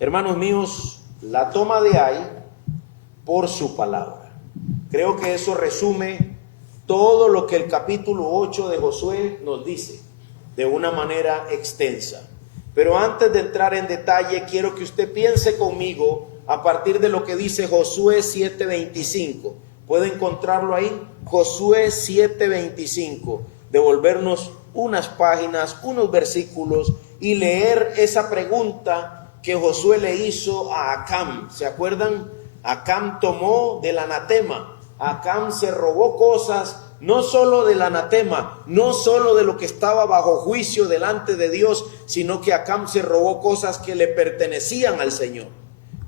Hermanos míos, la toma de Ai por su palabra. Creo que eso resume todo lo que el capítulo 8 de Josué nos dice de una manera extensa. Pero antes de entrar en detalle, quiero que usted piense conmigo a partir de lo que dice Josué 7:25. ¿Puede encontrarlo ahí? Josué 7:25. Devolvernos unas páginas, unos versículos y leer esa pregunta que Josué le hizo a Acán. ¿Se acuerdan? Acán tomó del anatema. Acán se robó cosas, no solo del anatema, no solo de lo que estaba bajo juicio delante de Dios, sino que Acán se robó cosas que le pertenecían al Señor.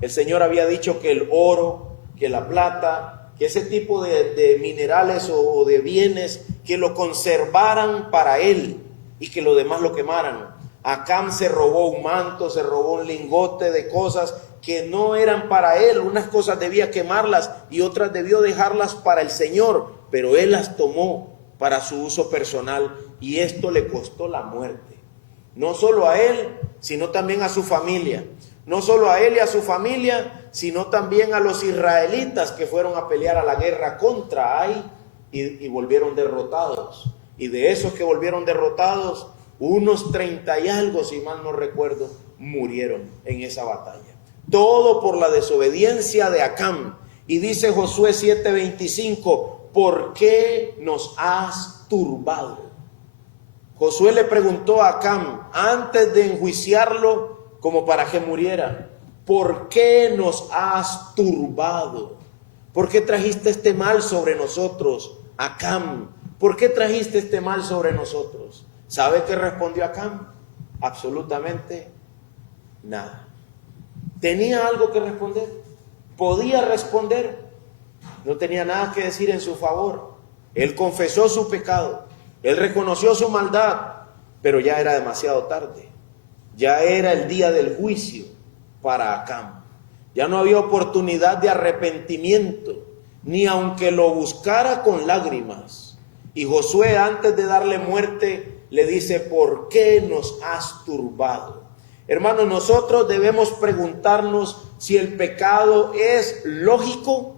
El Señor había dicho que el oro, que la plata, que ese tipo de minerales o de bienes, que lo conservaran para él y que lo demás lo quemaran. Acán se robó un manto, se robó un lingote de cosas que no eran para él. Unas cosas debía quemarlas y otras debió dejarlas para el Señor, pero él las tomó para su uso personal y esto le costó la muerte. No solo a él, sino también a su familia. No solo a él y a su familia, sino también a los israelitas que fueron a pelear a la guerra contra Ai y volvieron derrotados. Y de esos que volvieron derrotados, unos 30 y algo, si mal no recuerdo, murieron en esa batalla. Todo por la desobediencia de Acán. Y dice Josué 7:25, ¿por qué nos has turbado? Josué le preguntó a Acán antes de enjuiciarlo como para que muriera, ¿por qué nos has turbado? ¿Por qué trajiste este mal sobre nosotros, Acán? ¿Por qué trajiste este mal sobre nosotros? ¿Sabe qué respondió Acán? Absolutamente nada. ¿Tenía algo que responder? ¿Podía responder? No tenía nada que decir en su favor. Él confesó su pecado, él reconoció su maldad, pero ya era demasiado tarde. Ya era el día del juicio para Acán. Ya no había oportunidad de arrepentimiento, ni aunque lo buscara con lágrimas. Y Josué, antes de darle muerte, le dice, ¿por qué nos has turbado? Hermanos, nosotros debemos preguntarnos si el pecado es lógico.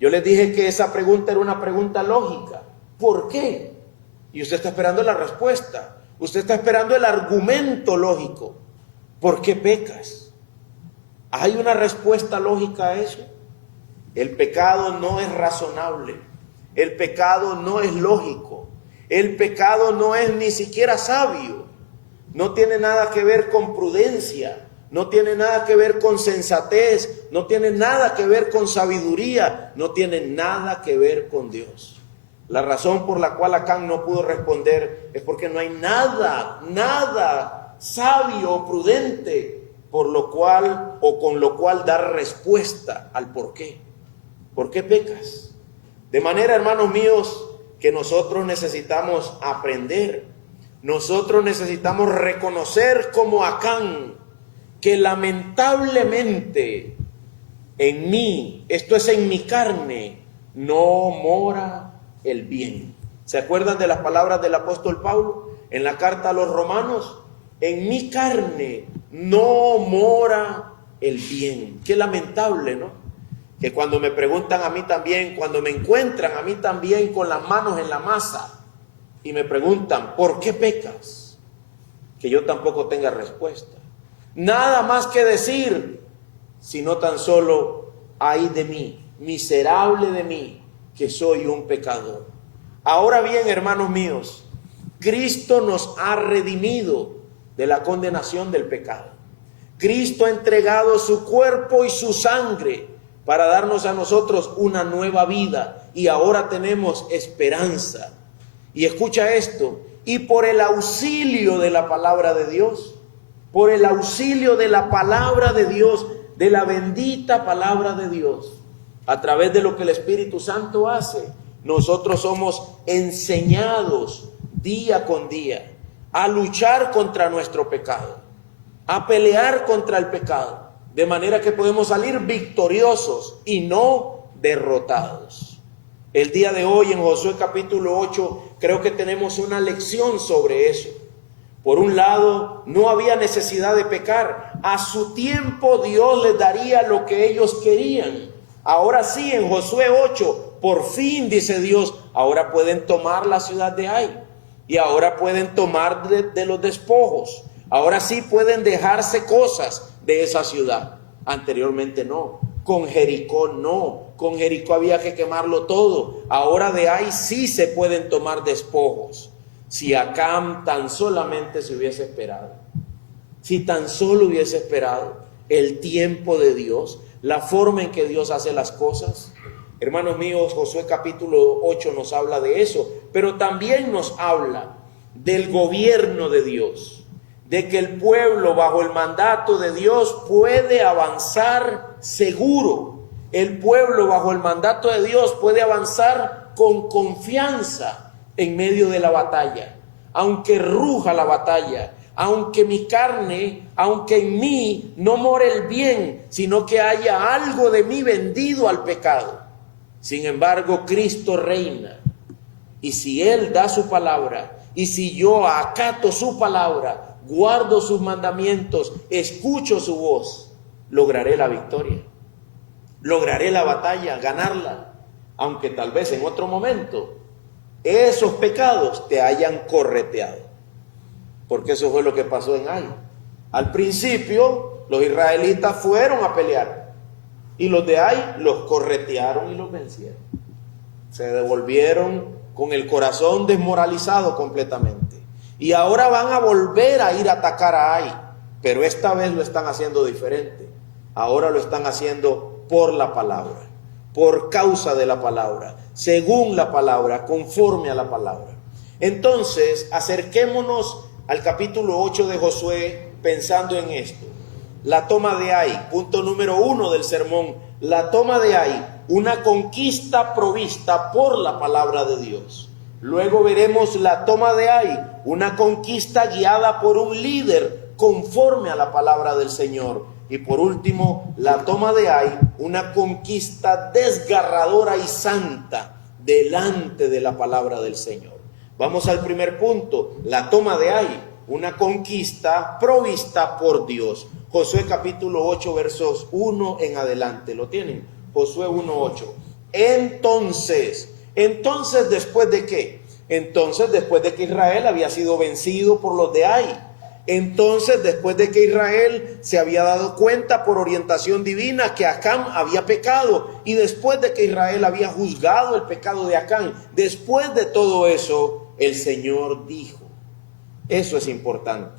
Yo les dije que esa pregunta era una pregunta lógica. ¿Por qué? Y usted está esperando la respuesta. Usted está esperando el argumento lógico. ¿Por qué pecas? ¿Hay una respuesta lógica a eso? El pecado no es razonable. El pecado no es lógico. El pecado no es ni siquiera sabio. No tiene nada que ver con prudencia. No tiene nada que ver con sensatez. No tiene nada que ver con sabiduría. No tiene nada que ver con Dios. La razón por la cual Acán no pudo responder es porque no hay nada sabio o prudente por lo cual o con lo cual dar respuesta al por qué. ¿Por qué pecas? De manera, hermanos míos, que nosotros necesitamos aprender. Nosotros necesitamos reconocer como Acán que lamentablemente en mí, esto es en mi carne, no mora el bien. ¿Se acuerdan de las palabras del apóstol Pablo en la carta a los romanos? En mi carne no mora el bien. Qué lamentable, ¿no? Que cuando me preguntan a mí también, cuando me encuentran a mí también con las manos en la masa y me preguntan, ¿por qué pecas? Que yo tampoco tenga respuesta. Nada más que decir, sino tan solo, ay de mí, miserable de mí, que soy un pecador. Ahora bien, hermanos míos, Cristo nos ha redimido de la condenación del pecado. Cristo ha entregado su cuerpo y su sangre para darnos a nosotros una nueva vida y ahora tenemos esperanza. Y escucha esto, y por el auxilio de la palabra de Dios, por el auxilio de la palabra de Dios, de la bendita palabra de Dios, a través de lo que el Espíritu Santo hace, nosotros somos enseñados día con día a luchar contra nuestro pecado, a pelear contra el pecado, de manera que podemos salir victoriosos y no derrotados. El día de hoy en Josué capítulo 8 creo que tenemos una lección sobre eso. Por un lado, no había necesidad de pecar. a su tiempo Dios les daría lo que ellos querían. Ahora sí, en Josué 8, por fin, dice Dios, ahora pueden tomar la ciudad de Ai. Y ahora pueden tomar de los despojos. Ahora sí pueden dejarse cosas de esa ciudad. Anteriormente no. Con Jericó no. Con Jericó había que quemarlo todo. Ahora de Ai sí se pueden tomar despojos. Si Acán tan solamente se hubiese esperado. Si tan solo hubiese esperado el tiempo de Dios, la forma en que Dios hace las cosas. Hermanos míos, Josué capítulo 8 nos habla de eso, pero también nos habla del gobierno de Dios, de que el pueblo bajo el mandato de Dios puede avanzar seguro. El pueblo bajo el mandato de Dios puede avanzar con confianza en medio de la batalla, aunque ruja la batalla, aunque mi carne, aunque en mí no more el bien, sino que haya algo de mí vendido al pecado. Sin embargo, Cristo reina, y si Él da su palabra, y si yo acato su palabra, guardo sus mandamientos, escucho su voz, lograré la victoria, lograré la batalla, ganarla, aunque tal vez en otro momento esos pecados te hayan correteado, porque eso fue lo que pasó en Ai. Al principio los israelitas fueron a pelear, y los de Ai los corretearon y los vencieron. Se devolvieron con el corazón desmoralizado completamente. Y ahora van a volver a ir a atacar a Ai. Pero esta vez lo están haciendo diferente. Ahora lo están haciendo por la palabra. Por causa de la palabra. Según la palabra. Conforme a la palabra. Entonces, acerquémonos al capítulo 8 de Josué pensando en esto. La toma de Ai, punto número 1 del sermón. La toma de Ai, una conquista provista por la palabra de Dios. Luego veremos la toma de Ai, una conquista guiada por un líder conforme a la palabra del Señor. Y por último, la toma de Ai, una conquista desgarradora y santa delante de la palabra del Señor. Vamos al primer punto, la toma de Ai, una conquista provista por Dios. Josué capítulo 8 versos 1 en adelante, ¿lo tienen? Josué 1:8. Entonces, ¿después de qué? Entonces, después de que Israel había sido vencido por los de Ai. Entonces, después de que Israel se había dado cuenta por orientación divina que Acán había pecado, y después de que Israel había juzgado el pecado de Acán, después de todo eso, el Señor dijo, eso es importante,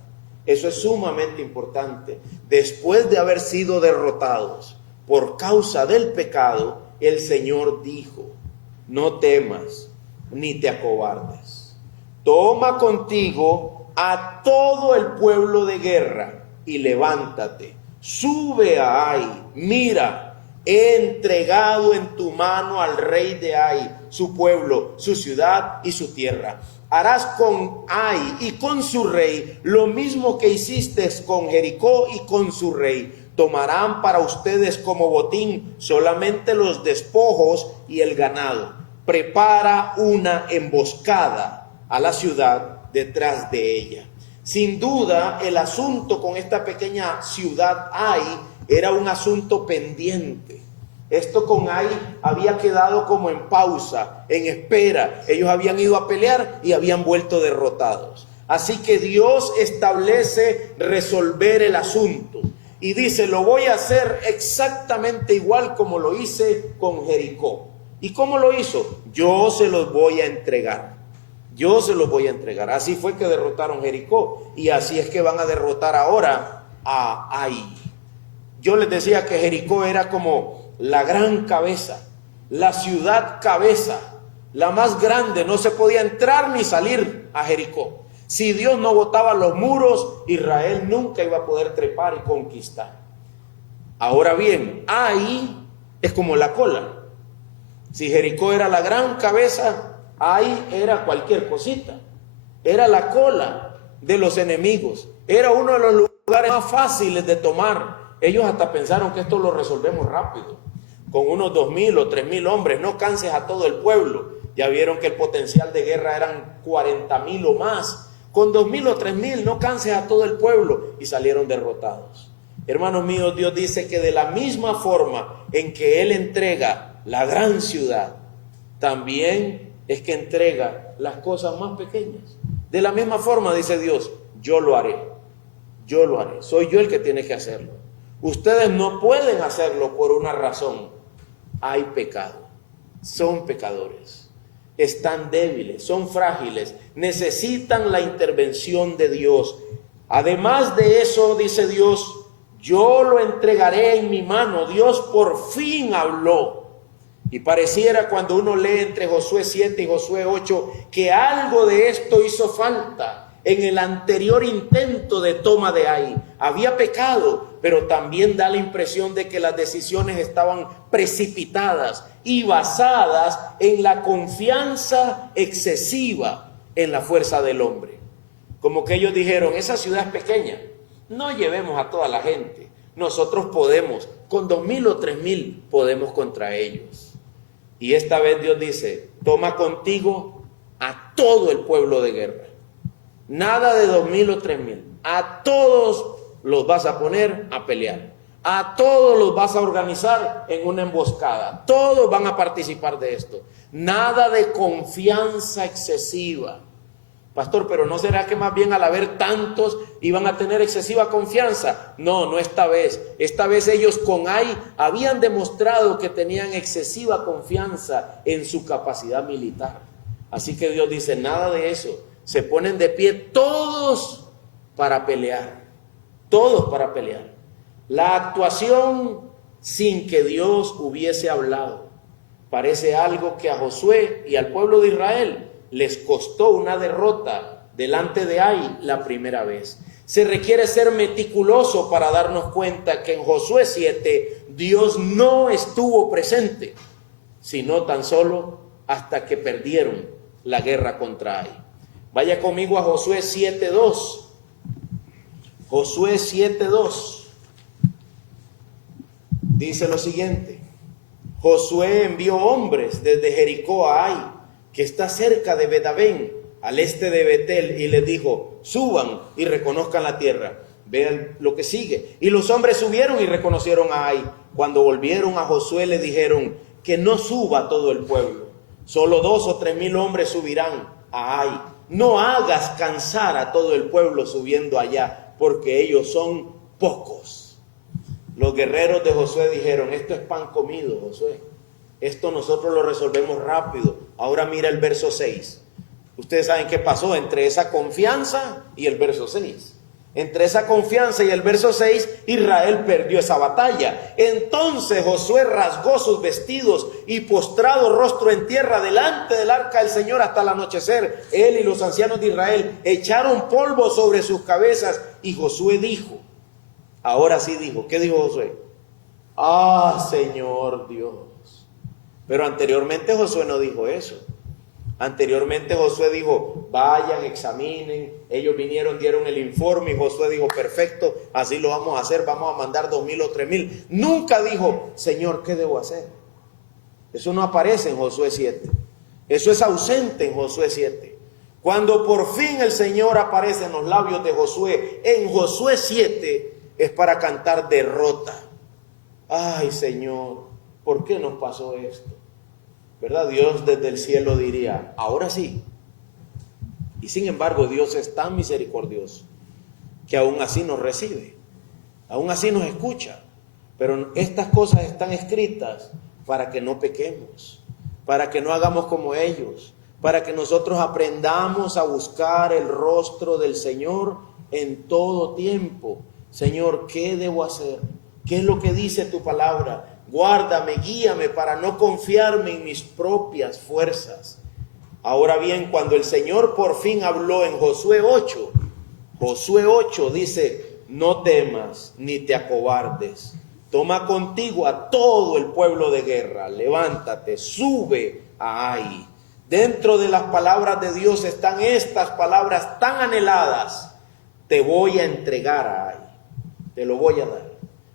eso es sumamente importante. Después de haber sido derrotados por causa del pecado, el Señor dijo, no temas ni te acobardes. Toma contigo a todo el pueblo de guerra y levántate. Sube a Ai. Mira, he entregado en tu mano al rey de Ai, su pueblo, su ciudad y su tierra. Harás con Ai y con su rey lo mismo que hiciste con Jericó y con su rey. Tomarán para ustedes como botín solamente los despojos y el ganado. Prepara una emboscada a la ciudad detrás de ella. Sin duda, el asunto con esta pequeña ciudad Ai era un asunto pendiente. Esto con Ai había quedado como en pausa, en espera. Ellos habían ido a pelear y habían vuelto derrotados. Así que Dios establece resolver el asunto. Y dice, lo voy a hacer exactamente igual como lo hice con Jericó. ¿Y cómo lo hizo? Yo se los voy a entregar. Yo se los voy a entregar. Así fue que derrotaron Jericó. Y así es que van a derrotar ahora a Ai. Yo les decía que Jericó era como la gran cabeza, la ciudad cabeza, la más grande. No se podía entrar ni salir a Jericó. Si Dios no botaba los muros, Israel nunca iba a poder trepar y conquistar. Ahora bien, Ai es como la cola. Si Jericó era la gran cabeza, Ai era cualquier cosita. Era la cola de los enemigos. Era uno de los lugares más fáciles de tomar. Ellos hasta pensaron que esto lo resolvemos rápido. Con unos 2,000 o 3,000 hombres, no canses a todo el pueblo. Ya vieron que el potencial de guerra eran 40,000 o más. Con 2,000 o 3,000 no canses a todo el pueblo. Y salieron derrotados. Hermanos míos, Dios dice que de la misma forma en que Él entrega la gran ciudad, también es que entrega las cosas más pequeñas. De la misma forma, dice Dios, yo lo haré, soy yo el que tiene que hacerlo. Ustedes no pueden hacerlo por una razón: hay pecado, son pecadores, están débiles, son frágiles, necesitan la intervención de Dios. Además de eso, dice Dios, yo lo entregaré en mi mano. Dios por fin habló. Y pareciera, cuando uno lee entre Josué 7 y Josué 8, que algo de esto hizo falta en el anterior intento de toma de Ai. Había pecado, pero también da la impresión de que las decisiones estaban precipitadas y basadas en la confianza excesiva en la fuerza del hombre. Como que ellos dijeron: esa ciudad es pequeña, no llevemos a toda la gente, nosotros podemos, con 2,000 o 3,000 podemos contra ellos. Y esta vez Dios dice: toma contigo a todo el pueblo de guerra. Nada de 2,000 o 3,000. A todos los vas a poner a pelear. A todos los vas a organizar en una emboscada. Todos van a participar de esto. Nada de confianza excesiva. Pastor, pero ¿no será que más bien al haber tantos iban a tener excesiva confianza? No esta vez. Esta vez ellos con Ai habían demostrado que tenían excesiva confianza en su capacidad militar. Así que Dios dice: nada de eso. Se ponen de pie todos para pelear. Todos para pelear. La actuación sin que Dios hubiese hablado parece algo que a Josué y al pueblo de Israel les costó una derrota delante de Ai la primera vez. Se requiere ser meticuloso para darnos cuenta que en Josué 7 Dios no estuvo presente, sino tan solo hasta que perdieron la guerra contra Ai. Vaya conmigo a Josué 7:2. Josué 7:2 dice lo siguiente: Josué envió hombres desde Jericó a Ai, que está cerca de Bet-Aven, al este de Betel, y les dijo: suban y reconozcan la tierra. Vean lo que sigue. Y los hombres subieron y reconocieron a Ai. Cuando volvieron a Josué le dijeron que no suba todo el pueblo, solo 2,000 o 3,000 hombres subirán a Ai. No hagas cansar a todo el pueblo subiendo allá, porque ellos son pocos. Los guerreros de Josué dijeron: esto es pan comido, Josué. Esto nosotros lo resolvemos rápido. Ahora mira el verso 6. Ustedes saben qué pasó entre esa confianza y el verso 6. Entre esa confianza y el verso 6, Israel perdió esa batalla. Entonces Josué rasgó sus vestidos y, postrado rostro en tierra delante del arca del Señor hasta el anochecer, él y los ancianos de Israel echaron polvo sobre sus cabezas. Y Josué dijo, ahora sí dijo, ¿qué dijo Josué? Ah, Señor Dios. Pero anteriormente Josué no dijo eso. Anteriormente Josué dijo: vayan, examinen. Ellos vinieron, dieron el informe y Josué dijo: perfecto, así lo vamos a hacer, vamos a mandar 2,000 o 3,000. Nunca dijo: Señor, ¿qué debo hacer? Eso no aparece en Josué 7. Eso es ausente en Josué 7. Cuando por fin el Señor aparece en los labios de Josué, en Josué 7, es para cantar derrota. Ay, Señor, ¿por qué nos pasó esto? ¿Verdad? Dios desde el cielo diría: ahora sí. Y sin embargo Dios es tan misericordioso que aún así nos recibe, aún así nos escucha. Pero estas cosas están escritas para que no pequemos, para que no hagamos como ellos, para que nosotros aprendamos a buscar el rostro del Señor en todo tiempo. Señor, ¿qué debo hacer? ¿Qué es lo que dice tu palabra? Guárdame, guíame para no confiarme en mis propias fuerzas. Ahora bien, cuando el Señor por fin habló en Josué 8, Josué 8 dice: no temas ni te acobardes. Toma contigo a todo el pueblo de guerra. Levántate, sube a Ai. Dentro de las palabras de Dios están estas palabras tan anheladas: te voy a entregar a Ai. Te lo voy a dar.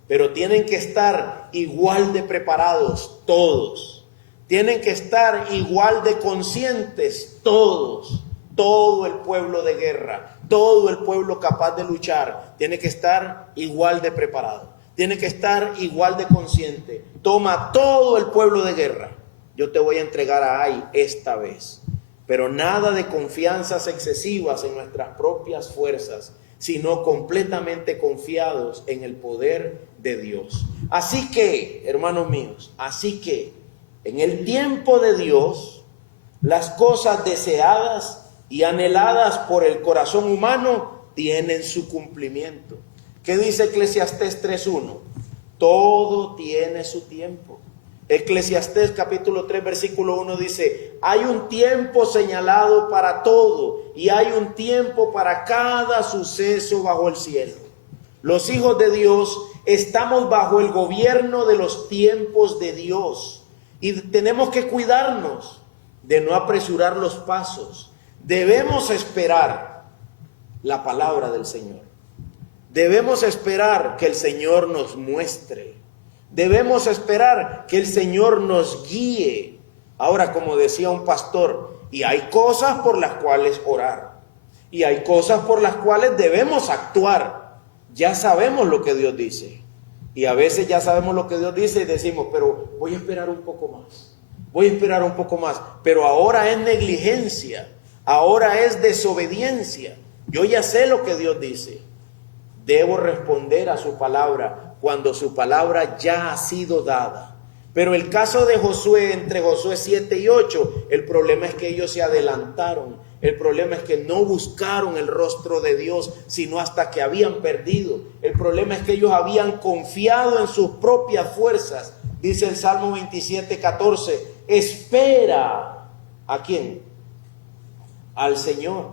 Pero tienen que estar igual de preparados todos. Tienen que estar igual de conscientes todos Todo el pueblo de guerra, todo el pueblo capaz de luchar, tiene que estar igual de preparado, tiene que estar igual de consciente. Toma todo el pueblo de guerra. Yo te voy a entregar a Ai esta vez. Pero nada de confianzas excesivas en nuestras propias fuerzas, sino completamente confiados en el poder de Dios. Así que, hermanos míos, en el tiempo de Dios, las cosas deseadas y anheladas por el corazón humano tienen su cumplimiento. ¿Qué dice Eclesiastés 3:1? Todo tiene su tiempo. Eclesiastés capítulo 3 versículo 1 dice: hay un tiempo señalado para todo y hay un tiempo para cada suceso bajo el cielo. Los hijos de Dios estamos bajo el gobierno de los tiempos de Dios y tenemos que cuidarnos de no apresurar los pasos. Debemos esperar la palabra del Señor. Debemos esperar que el Señor nos muestre. Debemos esperar que el Señor nos guíe. Ahora, como decía un pastor, y hay cosas por las cuales orar. Y hay cosas por las cuales debemos actuar. Ya sabemos lo que Dios dice. Y a veces ya sabemos lo que Dios dice y decimos, pero voy a esperar un poco más. Voy a esperar un poco más. Pero ahora es negligencia. Ahora es desobediencia. Yo ya sé lo que Dios dice. Debo responder a su palabra cuando su palabra ya ha sido dada. Pero el caso de Josué, entre Josué 7 y 8, el problema es que ellos se adelantaron. El problema es que no buscaron el rostro de Dios, sino hasta que habían perdido. El problema es que ellos habían confiado en sus propias fuerzas. Dice el Salmo 27:14, espera. ¿A quién? Al Señor.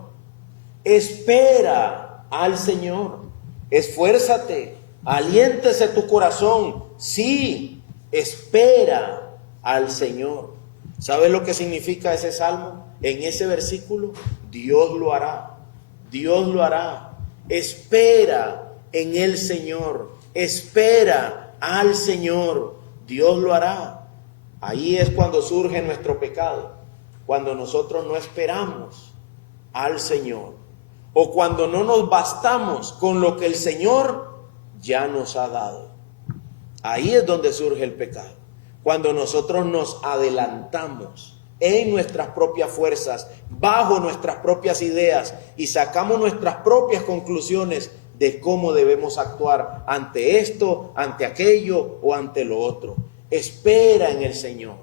Espera al Señor. Esfuérzate, aliéntese tu corazón. Sí, espera al Señor. ¿Sabes lo que significa ese salmo? En ese versículo, Dios lo hará. Dios lo hará. Espera en el Señor. Espera al Señor. Dios lo hará. Ahí es cuando surge nuestro pecado. Cuando nosotros no esperamos al Señor, o cuando no nos bastamos con lo que el Señor ya nos ha dado. Ahí es donde surge el pecado. Cuando nosotros nos adelantamos en nuestras propias fuerzas, bajo nuestras propias ideas y sacamos nuestras propias conclusiones de cómo debemos actuar ante esto, ante aquello o ante lo otro. Espera en el Señor.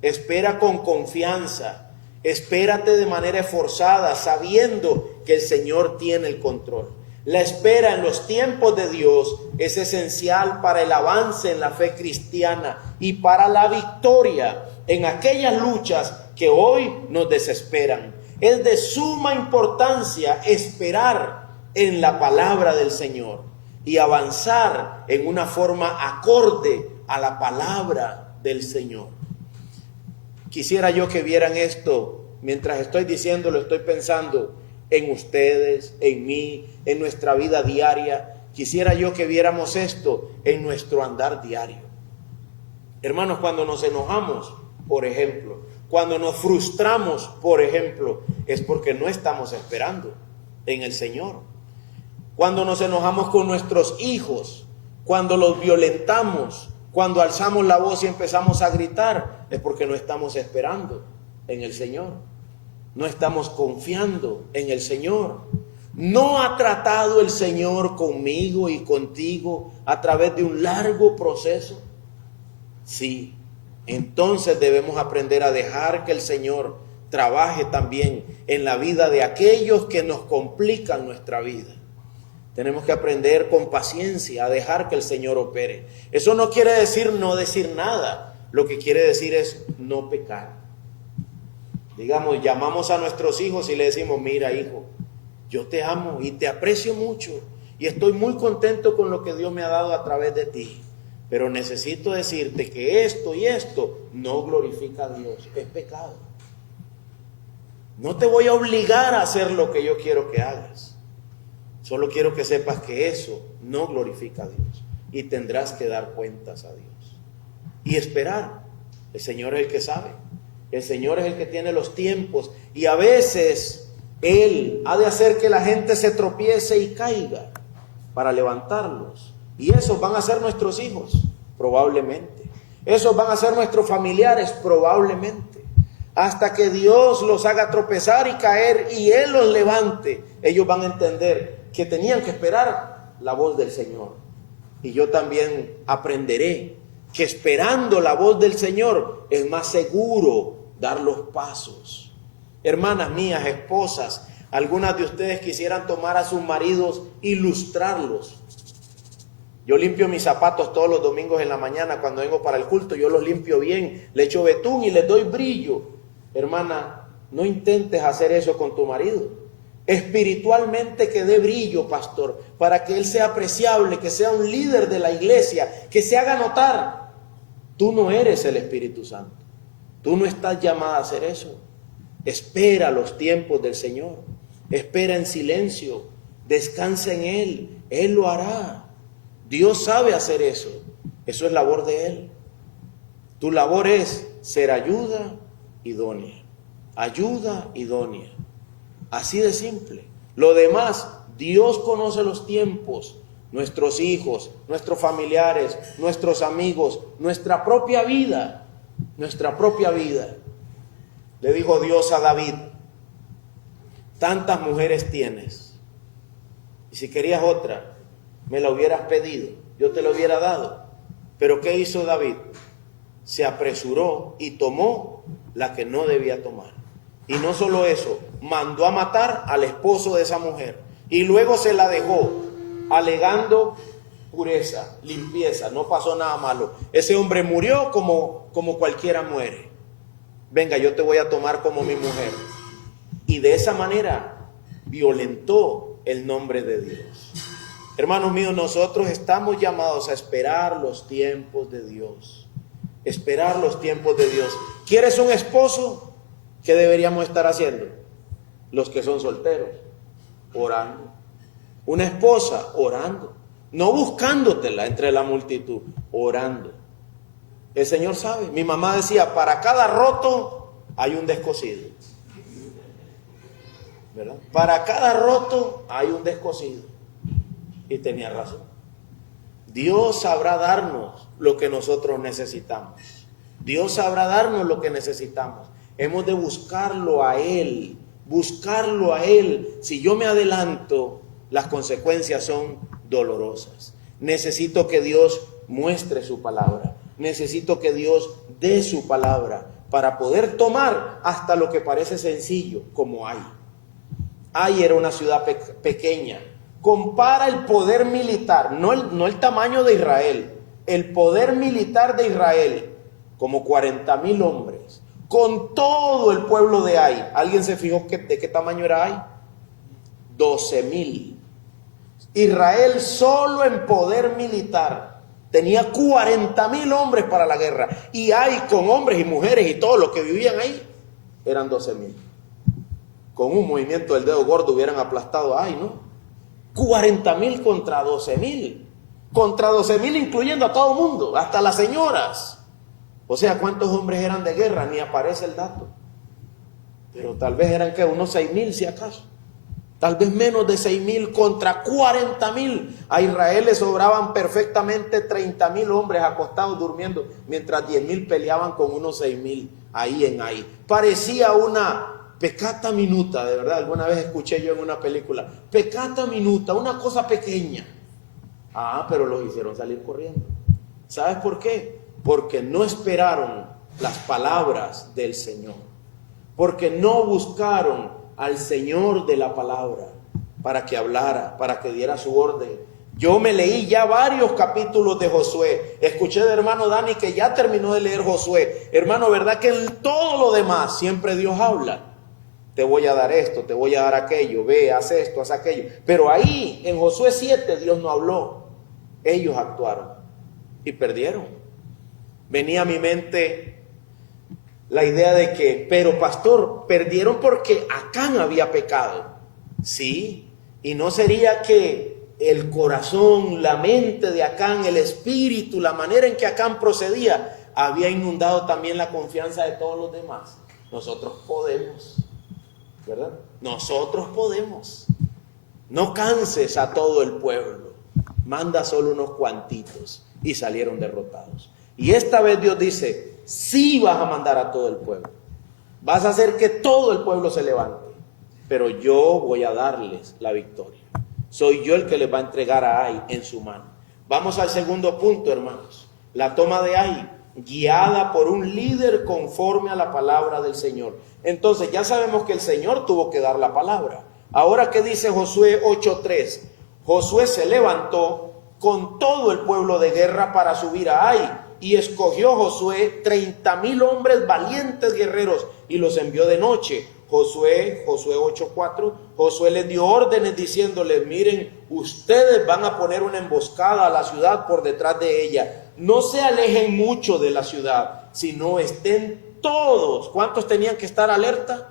Espera con confianza. Espérate de manera esforzada, sabiendo que el Señor tiene el control. La espera en los tiempos de Dios es esencial para el avance en la fe cristiana y para la victoria en aquellas luchas que hoy nos desesperan. Es de suma importancia esperar en la palabra del Señor y avanzar en una forma acorde a la palabra del Señor. Quisiera yo que vieran esto. Mientras estoy diciéndolo, estoy pensando en ustedes, en mí, en nuestra vida diaria. Quisiera yo que viéramos esto en nuestro andar diario. Hermanos, cuando nos enojamos, por ejemplo, cuando nos frustramos, por ejemplo, es porque no estamos esperando en el Señor. Cuando nos enojamos con nuestros hijos, cuando los violentamos, cuando alzamos la voz y empezamos a gritar, es porque no estamos esperando en el Señor. No estamos confiando en el Señor. ¿No ha tratado el Señor conmigo y contigo a través de un largo proceso? Sí. Entonces debemos aprender a dejar que el Señor trabaje también en la vida de aquellos que nos complican nuestra vida. Tenemos que aprender con paciencia a dejar que el Señor opere. Eso no quiere decir no decir nada. Lo que quiere decir es no pecar. Digamos, llamamos a nuestros hijos y le decimos, mira hijo, yo te amo y te aprecio mucho y estoy muy contento con lo que Dios me ha dado a través de ti. Pero necesito decirte que esto y esto no glorifica a Dios, es pecado. No te voy a obligar a hacer lo que yo quiero que hagas. Solo quiero que sepas que eso no glorifica a Dios y tendrás que dar cuentas a Dios. Y esperar. El Señor es el que sabe. El Señor es el que tiene los tiempos. Y a veces Él ha de hacer que la gente se tropiece y caiga para levantarlos. Y esos van a ser nuestros hijos, probablemente. Esos van a ser nuestros familiares, probablemente. Hasta que Dios los haga tropezar y caer y Él los levante, ellos van a entender que tenían que esperar la voz del Señor. Y yo también aprenderé que esperando la voz del Señor es más seguro dar los pasos. Hermanas mías, esposas, algunas de ustedes quisieran tomar a sus maridos e ilustrarlos. Yo limpio mis zapatos todos los domingos en la mañana cuando vengo para el culto, yo los limpio bien, le echo betún y les doy brillo. Hermana, no intentes hacer eso con tu marido. Espiritualmente que dé brillo, pastor, para que él sea apreciable, que sea un líder de la iglesia, que se haga notar. Tú no eres el Espíritu Santo. Tú no estás llamada a hacer eso. Espera los tiempos del Señor. Espera en silencio. Descansa en Él. Él lo hará. Dios sabe hacer eso. Eso es labor de Él. Tu labor es ser ayuda idónea. Ayuda idónea. Así de simple. Lo demás, Dios conoce los tiempos. Nuestros hijos, nuestros familiares, nuestros amigos, nuestra propia vida. Nuestra propia vida. Le dijo Dios a David: tantas mujeres tienes, y si querías otra, me la hubieras pedido, yo te la hubiera dado. Pero ¿qué hizo David? Se apresuró y tomó la que no debía tomar. Y no solo eso, mandó a matar al esposo de esa mujer. Y luego se la dejó, alegando pureza, limpieza, no pasó nada malo. Ese hombre murió como cualquiera muere. Venga, yo te voy a tomar como mi mujer. Y de esa manera violentó el nombre de Dios. Hermanos míos, nosotros estamos llamados a esperar los tiempos de Dios. Esperar los tiempos de Dios. ¿Quieres un esposo? ¿Qué deberíamos estar haciendo? Los que son solteros, orando. Una esposa, orando. No buscándotela entre la multitud, orando. El Señor sabe. Mi mamá decía: para cada roto hay un descosido. ¿Verdad? Para cada roto hay un descosido. Y tenía razón. Dios sabrá darnos lo que nosotros necesitamos. Dios sabrá darnos lo que necesitamos. Hemos de buscarlo a Él. Buscarlo a Él. Si yo me adelanto, las consecuencias son dolorosas. Necesito que Dios muestre su palabra. Necesito que Dios dé su palabra para poder tomar hasta lo que parece sencillo, como Ai. Ai era una ciudad pequeña. Compara el poder militar, no el tamaño de Israel, el poder militar de Israel, como 40,000 hombres, con todo el pueblo de Ai. ¿Alguien se fijó de qué tamaño era Ai? 12,000. Israel solo en poder militar tenía 40,000 hombres para la guerra. Y Ai, con hombres y mujeres y todos los que vivían ahí, eran 12,000. Con un movimiento del dedo gordo hubieran aplastado a Ai, ¿no? 40,000 contra 12,000. Contra 12,000 incluyendo a todo el mundo, hasta las señoras. O sea, ¿cuántos hombres eran de guerra? Ni aparece el dato. Pero tal vez eran, ¿qué? Unos 6,000 si acaso. Tal vez menos de 6,000 contra 40,000. A Israel le sobraban perfectamente 30,000 hombres acostados durmiendo, mientras 10,000 peleaban con unos 6,000 ahí en Ai. Parecía una peccata minuta, de verdad. Alguna vez escuché yo en una película, peccata minuta, una cosa pequeña. Pero los hicieron salir corriendo. ¿Sabes por qué? Porque no esperaron las palabras del Señor. Porque no buscaron al Señor de la palabra para que hablara, para que diera su orden. Yo me leí ya varios capítulos de Josué. Escuché de hermano Dani que ya terminó de leer Josué. Hermano, ¿verdad que en todo lo demás siempre Dios habla? Te voy a dar esto, te voy a dar aquello, ve, haz esto, haz aquello. Pero ahí, en Josué 7, Dios no habló. Ellos actuaron y perdieron. Venía a mi mente la idea de que, pero pastor, perdieron porque Acán había pecado. Sí, y no sería que el corazón, la mente de Acán, el espíritu, la manera en que Acán procedía, había inundado también la confianza de todos los demás. Nosotros ¿verdad? Nosotros podemos. No canses a todo el pueblo, manda solo unos cuantitos, y salieron derrotados. Y esta vez Dios dice, sí vas a mandar a todo el pueblo, vas a hacer que todo el pueblo se levante, pero yo voy a darles la victoria. Soy yo el que les va a entregar a Ai en su mano. Vamos al segundo punto, hermanos. La toma de Ai, guiada por un líder conforme a la palabra del Señor. Entonces ya sabemos que el Señor tuvo que dar la palabra. Ahora, ¿qué dice Josué 8:3? Josué se levantó con todo el pueblo de guerra para subir a Ai, y escogió Josué 30,000 hombres valientes guerreros y los envió de noche. Josué 8:4, Josué les dio órdenes diciéndoles, miren, ustedes van a poner una emboscada a la ciudad por detrás de ella. No se alejen mucho de la ciudad, sino estén todos. ¿Cuántos tenían que estar alerta?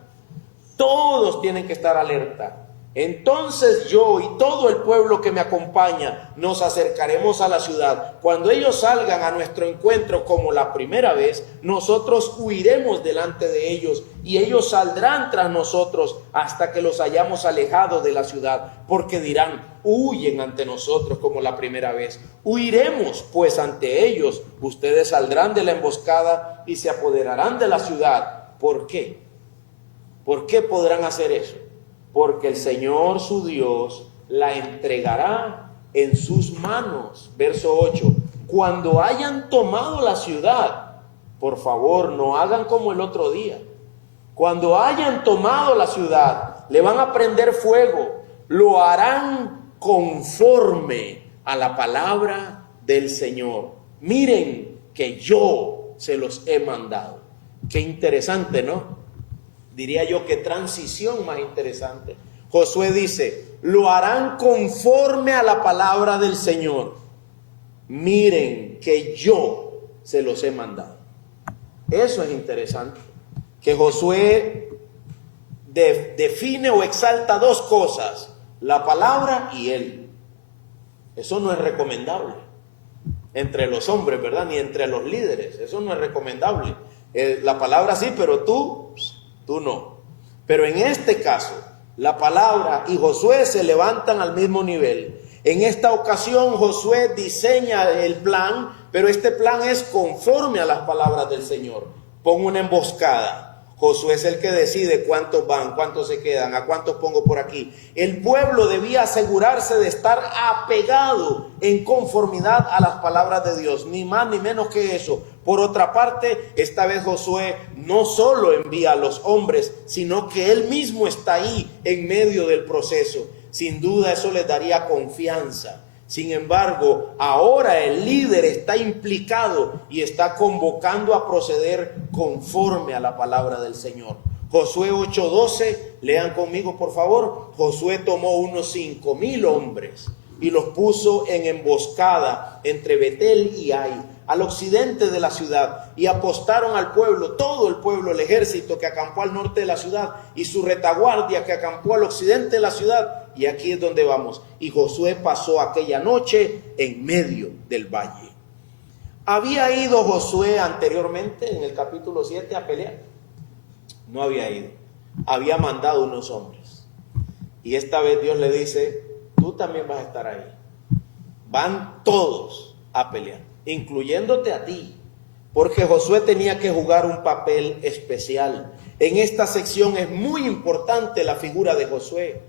Todos tienen que estar alerta. Entonces yo y todo el pueblo que me acompaña nos acercaremos a la ciudad. Cuando ellos salgan a nuestro encuentro como la primera vez, nosotros huiremos delante de ellos y ellos saldrán tras nosotros hasta que los hayamos alejado de la ciudad, porque dirán, huyen ante nosotros como la primera vez. Huiremos pues ante ellos, ustedes saldrán de la emboscada y se apoderarán de la ciudad. ¿Por qué? ¿Por qué podrán hacer eso? Porque el Señor su Dios la entregará en sus manos. Verso 8. Cuando hayan tomado la ciudad, por favor, no hagan como el otro día. Cuando hayan tomado la ciudad, le van a prender fuego. Lo harán conforme a la palabra del Señor. Miren que yo se los he mandado. Qué interesante, ¿no? Diría yo que transición más interesante. Josué dice, lo harán conforme a la palabra del Señor. Miren que yo se los he mandado. Eso es interesante. Que Josué define o exalta dos cosas, la palabra y él. Eso no es recomendable entre los hombres, ¿verdad? Ni entre los líderes. Eso no es recomendable. La palabra sí, pero tú no. Pero en este caso, la palabra y Josué se levantan al mismo nivel. En esta ocasión Josué diseña el plan, pero este plan es conforme a las palabras del Señor. Pon una emboscada. Josué es el que decide cuántos van, cuántos se quedan, a cuántos pongo por aquí. El pueblo debía asegurarse de estar apegado en conformidad a las palabras de Dios, ni más ni menos que eso. Por otra parte, esta vez Josué no solo envía a los hombres, sino que él mismo está ahí en medio del proceso. Sin duda eso les daría confianza. Sin embargo, ahora el líder está implicado y está convocando a proceder conforme a la palabra del Señor. Josué 8:12, lean conmigo por favor. Josué tomó unos 5,000 hombres y los puso en emboscada entre Betel y Ai, al occidente de la ciudad, y apostaron al pueblo, todo el pueblo, el ejército que acampó al norte de la ciudad y su retaguardia que acampó al occidente de la ciudad. Y aquí es donde vamos. Y Josué pasó aquella noche en medio del valle. ¿Había ido Josué anteriormente en el capítulo 7 a pelear? No había ido. Había mandado unos hombres. Y esta vez Dios le dice, tú también vas a estar ahí. Van todos a pelear, incluyéndote a ti. Porque Josué tenía que jugar un papel especial. En esta sección es muy importante la figura de Josué.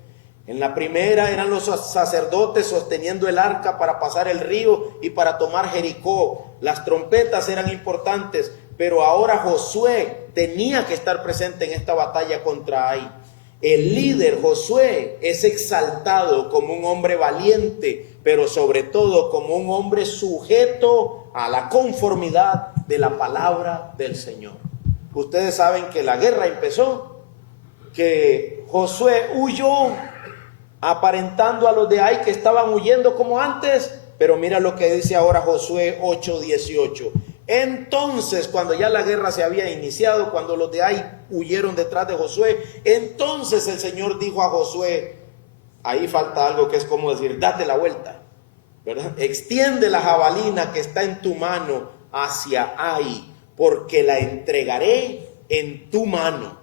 En la primera eran los sacerdotes sosteniendo el arca para pasar el río y para tomar Jericó. Las trompetas eran importantes, pero ahora Josué tenía que estar presente en esta batalla contra Ai. El líder Josué es exaltado como un hombre valiente, pero sobre todo como un hombre sujeto a la conformidad de la palabra del Señor. Ustedes saben que la guerra empezó, que Josué huyó aparentando a los de Ai que estaban huyendo como antes, pero mira lo que dice ahora Josué 8:18. Entonces, cuando ya la guerra se había iniciado, cuando los de Ai huyeron detrás de Josué, entonces el Señor dijo a Josué, ahí falta algo que es como decir, date la vuelta, ¿verdad? Extiende la jabalina que está en tu mano hacia Ai, porque la entregaré en tu mano.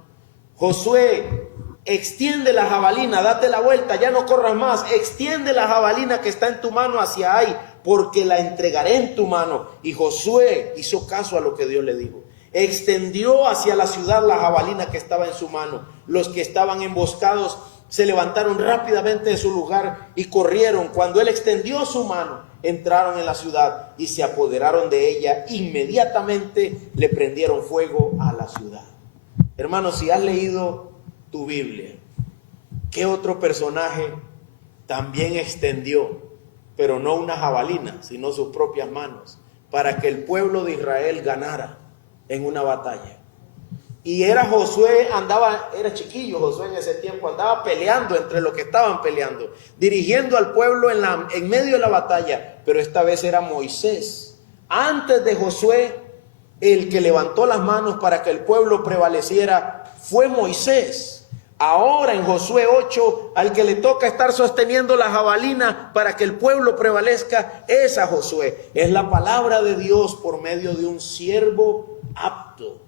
Josué extiende la jabalina, date la vuelta, ya no corras más, extiende la jabalina que está en tu mano hacia ahí, porque la entregaré en tu mano. Y Josué hizo caso a lo que Dios le dijo. Extendió hacia la ciudad la jabalina que estaba en su mano. Los que estaban emboscados se levantaron rápidamente de su lugar y corrieron. Cuando él extendió su mano, entraron en la ciudad y se apoderaron de ella. Inmediatamente le prendieron fuego a la ciudad. Hermanos, si has leído tu Biblia, ¿qué otro personaje también extendió, pero no una jabalina, sino sus propias manos, para que el pueblo de Israel ganara en una batalla? Y era Josué, era chiquillo Josué en ese tiempo, andaba peleando entre los que estaban peleando, dirigiendo al pueblo en medio de la batalla, pero esta vez era Moisés. Antes de Josué, el que levantó las manos para que el pueblo prevaleciera fue Moisés. Ahora en Josué 8, al que le toca estar sosteniendo la jabalina para que el pueblo prevalezca es a Josué. Es la palabra de Dios por medio de un siervo apto,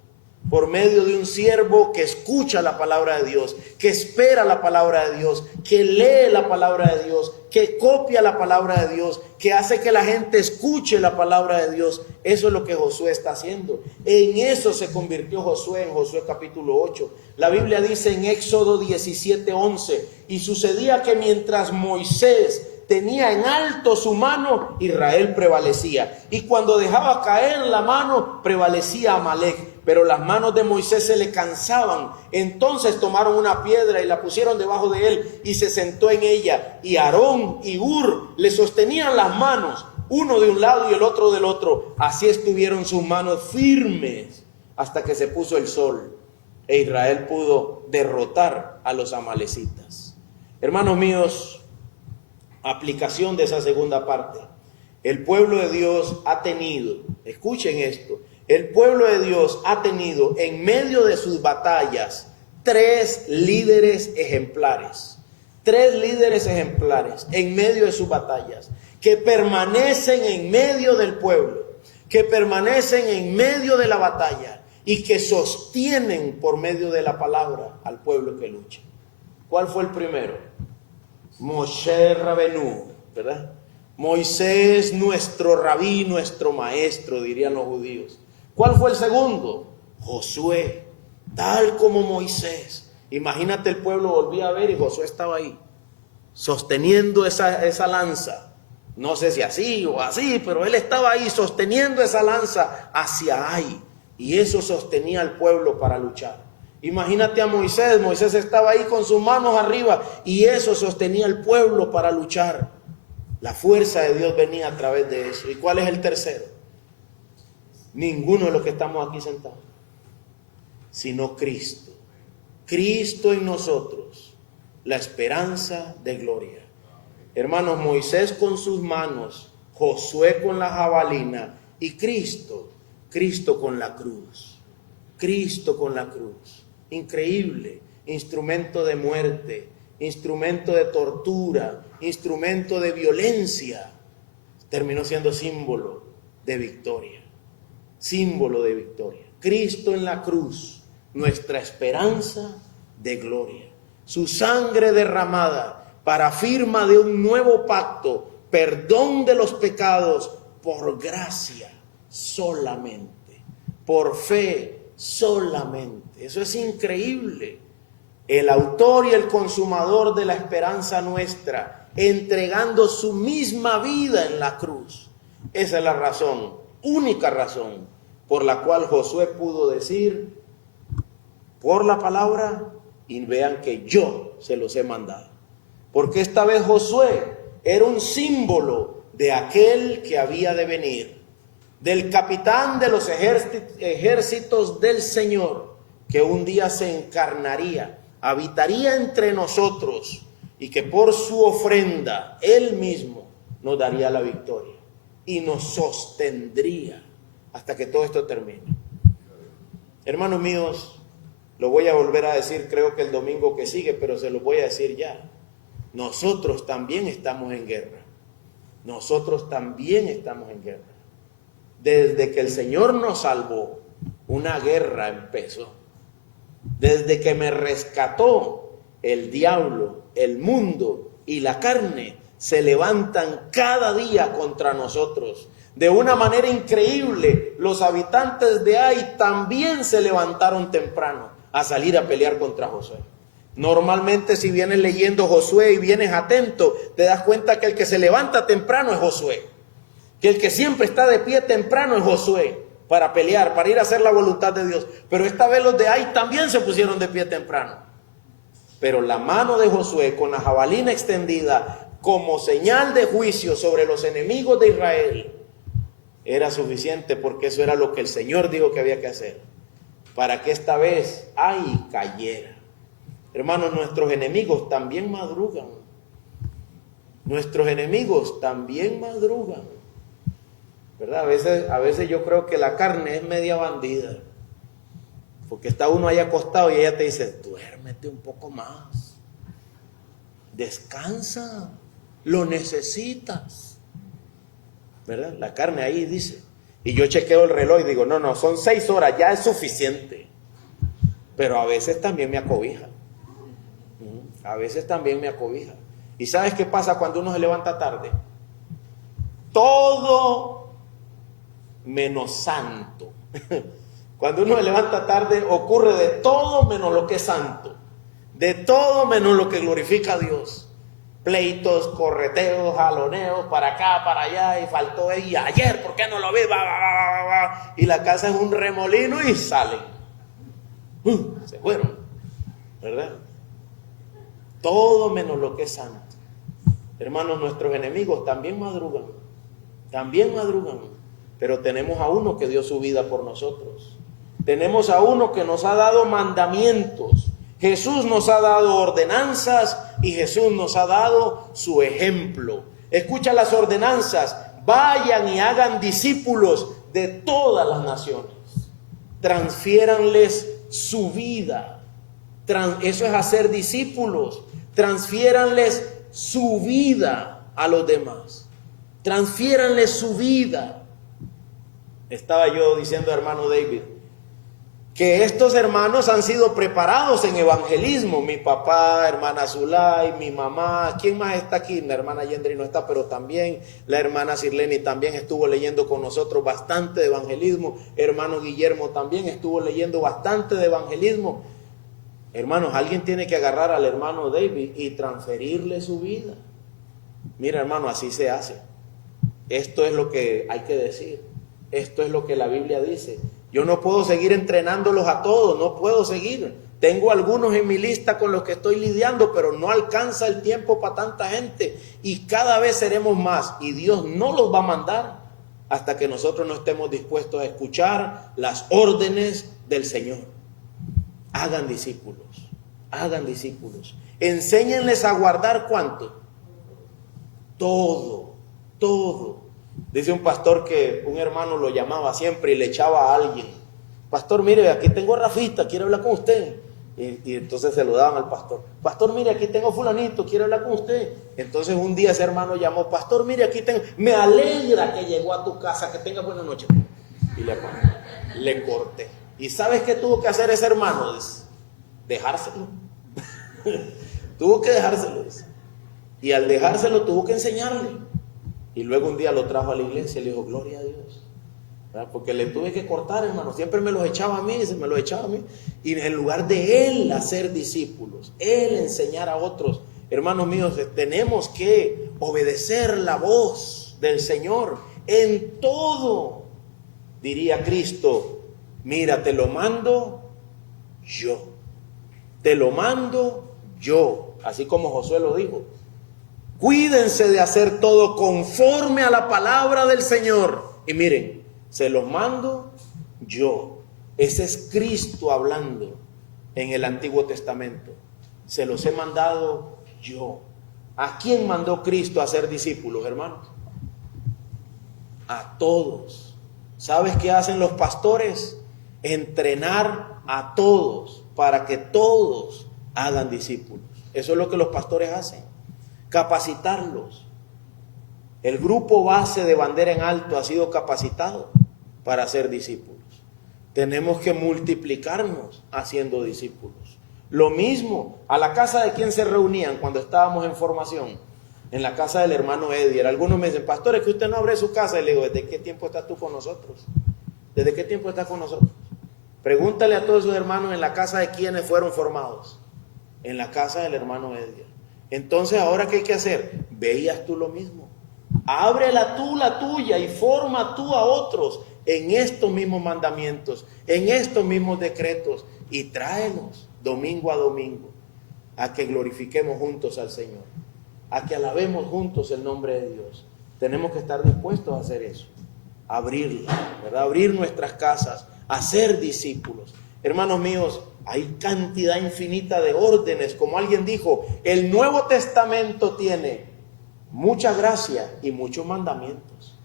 por medio de un siervo que escucha la palabra de Dios, que espera la palabra de Dios, que lee la palabra de Dios, que copia la palabra de Dios, que hace que la gente escuche la palabra de Dios. Eso es lo que Josué está haciendo. En eso se convirtió Josué en Josué capítulo 8. La Biblia dice en Éxodo 17:11, y sucedía que mientras Moisés tenía en alto su mano, Israel prevalecía. Y cuando dejaba caer la mano, prevalecía Amalek. Pero las manos de Moisés se le cansaban. Entonces tomaron una piedra y la pusieron debajo de él y se sentó en ella. Y Aarón y Hur le sostenían las manos, uno de un lado y el otro del otro. Así estuvieron sus manos firmes hasta que se puso el sol e Israel pudo derrotar a los amalecitas. Hermanos míos, aplicación de esa segunda parte. El pueblo de Dios ha tenido, escuchen esto, el pueblo de Dios ha tenido en medio de sus batallas 3 líderes ejemplares. 3 líderes ejemplares en medio de sus batallas, que permanecen en medio del pueblo, que permanecen en medio de la batalla y que sostienen por medio de la palabra al pueblo que lucha. ¿Cuál fue el primero? Moshe Rabbenú, ¿verdad? Moisés, nuestro rabí, nuestro maestro, dirían los judíos. ¿Cuál fue el segundo? Josué, tal como Moisés. Imagínate, el pueblo volvía a ver y Josué estaba ahí, sosteniendo esa lanza. No sé si así o así, pero él estaba ahí sosteniendo esa lanza hacia ahí. Y eso sostenía al pueblo para luchar. Imagínate a Moisés. Moisés estaba ahí con sus manos arriba y eso sostenía al pueblo para luchar. La fuerza de Dios venía a través de eso. ¿Y cuál es el tercero? Ninguno de los que estamos aquí sentados, sino Cristo. Cristo en nosotros, la esperanza de gloria. Hermanos, Moisés con sus manos, Josué con la jabalina y Cristo con la cruz. Cristo con la cruz. Increíble. Instrumento de muerte, instrumento de tortura, instrumento de violencia. Terminó siendo símbolo de victoria. Símbolo de victoria. Cristo en la cruz, nuestra esperanza de gloria. Su sangre derramada para firma de un nuevo pacto, perdón de los pecados por gracia solamente, por fe solamente. Eso es increíble. El autor y el consumador de la esperanza nuestra, entregando su misma vida en la cruz. Esa es la razón, única razón, por la cual Josué pudo decir, por la palabra, y vean que yo se los he mandado. Porque esta vez Josué era un símbolo de aquel que había de venir, del capitán de los ejércitos del Señor, que un día se encarnaría, habitaría entre nosotros y que por su ofrenda él mismo nos daría la victoria y nos sostendría hasta que todo esto termine. Hermanos míos, lo voy a volver a decir, creo que el domingo que sigue, pero se lo voy a decir ya. Nosotros también estamos en guerra. Nosotros también estamos en guerra. Desde que el Señor nos salvó, una guerra empezó. Desde que me rescató, el diablo, el mundo y la carne se levantan cada día contra nosotros. De una manera increíble, los habitantes de Ai también se levantaron temprano a salir a pelear contra Josué. Normalmente, si vienes leyendo Josué y vienes atento, te das cuenta que el que se levanta temprano es Josué, que el que siempre está de pie temprano es Josué, para pelear, para ir a hacer la voluntad de Dios. Pero esta vez los de Ai también se pusieron de pie temprano. Pero la mano de Josué con la jabalina extendida como señal de juicio sobre los enemigos de Israel era suficiente, porque eso era lo que el Señor dijo que había que hacer, para que esta vez Ai cayera. Hermanos, nuestros enemigos también madrugan. Nuestros enemigos también madrugan, ¿verdad? A veces yo creo que la carne es media bandida, porque está uno ahí acostado y ella te dice, duérmete un poco más, descansa, lo necesitas, ¿verdad? La carne ahí dice. Y yo chequeo el reloj y digo, no, son 6 horas, ya es suficiente. Pero a veces también me acobija. A veces también me acobija. ¿Y sabes qué pasa cuando uno se levanta tarde? Todo menos santo. Cuando uno se levanta tarde ocurre de todo menos lo que es santo. De todo menos lo que glorifica a Dios. Pleitos, correteos, jaloneos, para acá, para allá, y faltó y ayer, ¿por qué no lo vi? Y la casa es un remolino y salen. Se fueron, ¿verdad? Todo menos lo que es santo. Hermanos, nuestros enemigos también madrugan, pero tenemos a uno que dio su vida por nosotros. Tenemos a uno que nos ha dado mandamientos. Jesús nos ha dado ordenanzas y Jesús nos ha dado su ejemplo. Escucha las ordenanzas: vayan y hagan discípulos de todas las naciones. Transfiéranles su vida. Eso es hacer discípulos. Transfiéranles su vida a los demás. Transfiéranles su vida. Estaba yo diciendo, hermano David, que estos hermanos han sido preparados en evangelismo. Mi papá, hermana Zulay, mi mamá, ¿quién más está aquí? La hermana Yendri no está, pero también la hermana Sirleni también estuvo leyendo con nosotros bastante de evangelismo. Hermano Guillermo también estuvo leyendo bastante de evangelismo. Hermanos, alguien tiene que agarrar al hermano David y transferirle su vida. Mira, hermano, así se hace. Esto es lo que hay que decir. Esto es lo que la Biblia dice. Yo no puedo seguir entrenándolos a todos, no puedo seguir. Tengo algunos en mi lista con los que estoy lidiando, pero no alcanza el tiempo para tanta gente. Y cada vez seremos más. Y Dios no los va a mandar hasta que nosotros no estemos dispuestos a escuchar las órdenes del Señor. Hagan discípulos, hagan discípulos. Enséñenles a guardar ¿cuánto? Todo. Dice un pastor que un hermano lo llamaba siempre y le echaba a alguien: pastor, mire, aquí tengo a Rafita, quiere hablar con usted. Y entonces se lo daban al pastor: pastor, mire, aquí tengo a fulanito, quiere hablar con usted. Entonces un día ese hermano llamó: pastor, mire, aquí tengo, me alegra que llegó a tu casa, que tenga buena noche. Y le corté. ¿Y sabes qué tuvo que hacer ese hermano? Dejárselo. Tuvo que dejárselo. Y al dejárselo tuvo que enseñarle. Y luego un día lo trajo a la iglesia y le dijo: gloria a Dios. ¿Verdad? Porque le tuve que cortar, hermano. Siempre me los echaba a mí, Y en lugar de él hacer discípulos, él enseñar a otros. Hermanos míos, tenemos que obedecer la voz del Señor en todo. Diría Cristo: mira, te lo mando yo. Te lo mando yo. Así como Josué lo dijo. Cuídense de hacer todo conforme a la palabra del Señor. Y miren, se los mando yo. Ese es Cristo hablando en el Antiguo Testamento. Se los he mandado yo. ¿A quién mandó Cristo a ser discípulos, hermanos? A todos. ¿Sabes qué hacen los pastores? Entrenar a todos para que todos hagan discípulos. Eso es lo que los pastores hacen. Capacitarlos. El grupo base de Bandera en Alto ha sido capacitado para ser discípulos. Tenemos que multiplicarnos haciendo discípulos. Lo mismo, ¿a la casa de quién se reunían cuando estábamos en formación? En la casa del hermano Edier. Algunos me dicen, pastor, es que usted no abre su casa. Y le digo, ¿desde qué tiempo estás tú con nosotros? ¿Desde qué tiempo estás con nosotros? Pregúntale a todos sus hermanos en la casa de quienes fueron formados. En la casa del hermano Edier. Entonces, ¿ahora qué hay que hacer? Veías tú lo mismo. Ábrela tú la tuya y forma tú a otros en estos mismos mandamientos, en estos mismos decretos, y tráenos domingo a domingo a que glorifiquemos juntos al Señor, a que alabemos juntos el nombre de Dios. Tenemos que estar dispuestos a hacer eso, abrirla, ¿verdad? Abrir nuestras casas, hacer discípulos. Hermanos míos, hay cantidad infinita de órdenes. Como alguien dijo, el Nuevo Testamento tiene mucha gracia y muchos mandamientos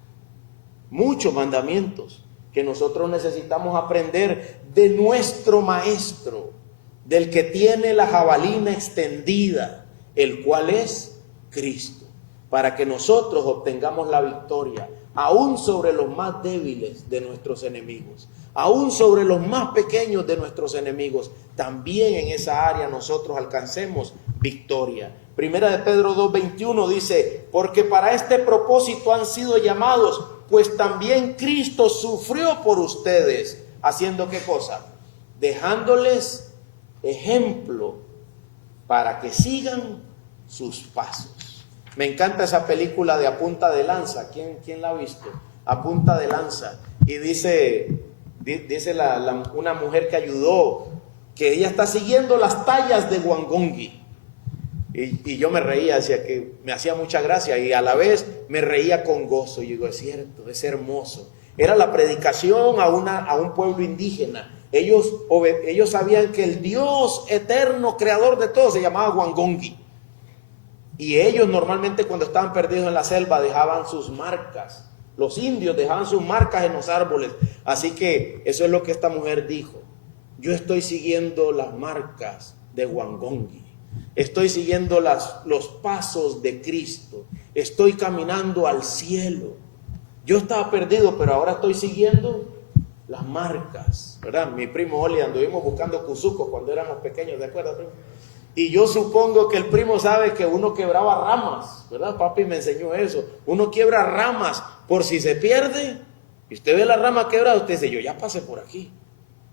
que nosotros necesitamos aprender de nuestro maestro, del que tiene la jabalina extendida, el cual es Cristo, para que nosotros obtengamos la victoria, aún sobre los más débiles de nuestros enemigos, aún sobre los más pequeños de nuestros enemigos. También en esa área nosotros alcancemos victoria. Primera de Pedro 2:21 dice, porque para este propósito han sido llamados, pues también Cristo sufrió por ustedes, haciendo ¿qué cosa? Dejándoles ejemplo para que sigan sus pasos. Me encanta esa película de A Punta de Lanza. ¿Quién la ha visto? A Punta de Lanza. Y dice una mujer que ayudó, que ella está siguiendo las tallas de Wangongi. Y yo me reía, decía que me hacía mucha gracia y a la vez me reía con gozo. Y digo, es cierto, es hermoso. Era la predicación a un pueblo indígena. Ellos sabían que el Dios eterno, creador de todo, se llamaba Wangongi. Y ellos normalmente cuando estaban perdidos en la selva dejaban sus marcas. Los indios dejaban sus marcas en los árboles. Así que eso es lo que esta mujer dijo. Yo estoy siguiendo las marcas de Wangongi. Estoy siguiendo los pasos de Cristo. Estoy caminando al cielo. Yo estaba perdido, pero ahora estoy siguiendo las marcas, ¿verdad? Mi primo Oli anduvimos buscando cuzucos cuando éramos pequeños, ¿de acuerdo, primo? Y yo supongo que el primo sabe que uno quebraba ramas, ¿verdad? Papi me enseñó eso. Uno quiebra ramas por si se pierde. Y usted ve la rama quebrada, usted dice, yo ya pasé por aquí.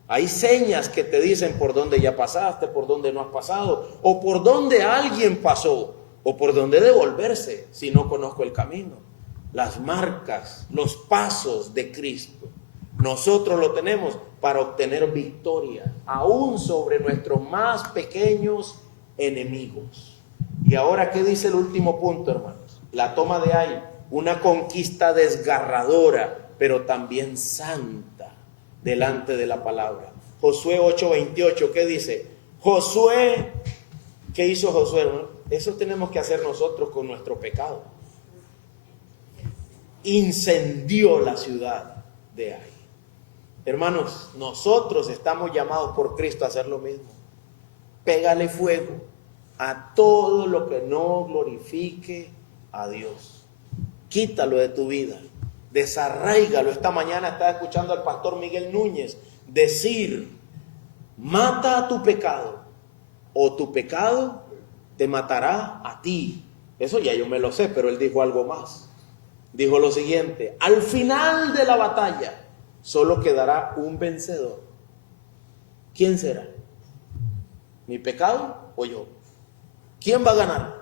Hay señas que te dicen por dónde ya pasaste, por dónde no has pasado, o por dónde alguien pasó, o por dónde devolverse si no conozco el camino. Las marcas, los pasos de Cristo. Nosotros lo tenemos para obtener victoria, aún sobre nuestros más pequeños enemigos. Y ahora, ¿qué dice el último punto, hermanos? La toma de Ai, una conquista desgarradora, pero también santa delante de la palabra. Josué 8:28, ¿qué dice? Josué, ¿qué hizo Josué, hermano? Eso tenemos que hacer nosotros con nuestro pecado. Incendió la ciudad de Ai. Hermanos, nosotros estamos llamados por Cristo a hacer lo mismo. Pégale fuego a todo lo que no glorifique a Dios. Quítalo de tu vida, desarráigalo. Esta mañana estaba escuchando al pastor Miguel Núñez decir, mata a tu pecado o tu pecado te matará a ti. Eso ya yo me lo sé, pero él dijo algo más. Dijo lo siguiente, al final de la batalla solo quedará un vencedor. ¿Quién será? ¿Mi pecado o yo? ¿Quién va a ganar?